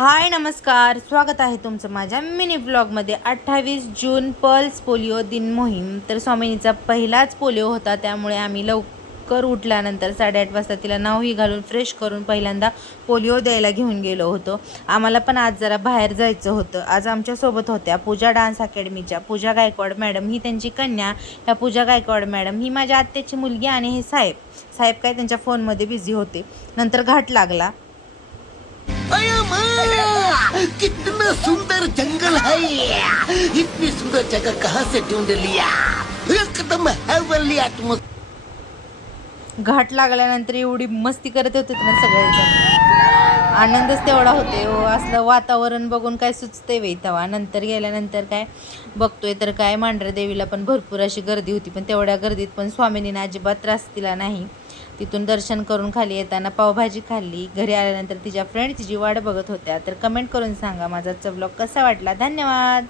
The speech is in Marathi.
हाय नमस्कार, स्वागत आहे तुमचं माझ्या मिनी ब्लॉगमध्ये. 28 जून पल्स पोलिओ दिन मोहीम. तर स्वामिनीचा पहिलाच पोलिओ होता, त्यामुळे आम्ही लवकर उठल्यानंतर 8:30 वाजता तिला नावही घालून फ्रेश करून पहिल्यांदा पोलिओ द्यायला घेऊन गेलो होतो. आम्हाला पण आज जरा बाहेर जायचं होतं. आज आमच्यासोबत होत्या पूजा डान्स अकॅडमीच्या पूजा गायकवाड मॅडम, ही त्यांची कन्या. ह्या पूजा गायकवाड मॅडम ही माझ्या आत्याची मुलगी आणि हे साहेब काय त्यांच्या फोनमध्ये बिझी होते. नंतर घाट लागला. कितना सुंदर जंगल है, इतनी सुंदर जगह कहाँ से ढूंढ लिया, एकदम हेवनली एटमॉस्फियर. घाट लागल्यानंतर एवढी मस्ती करत होते ना सगळेजण, आनंदच तेवढा होते हो. असलं वातावरण बघून काय सुचते वेळी तेव्हा. नंतर गेल्यानंतर काय बघतोय तर काय मांढरा देवीला पण भरपूर अशी गर्दी होती, पण तेवढ्या गर्दीत पण स्वामिनीने अजिबात त्रास दिला नाही. तिथून दर्शन करून खाली येताना पावभाजी खाल्ली. घरी आल्यानंतर तिच्या फ्रेंड तिची वाट बघत होत्या. तर कमेंट करून सांगा माझा आजचा ब्लॉग कसा वाटला. धन्यवाद.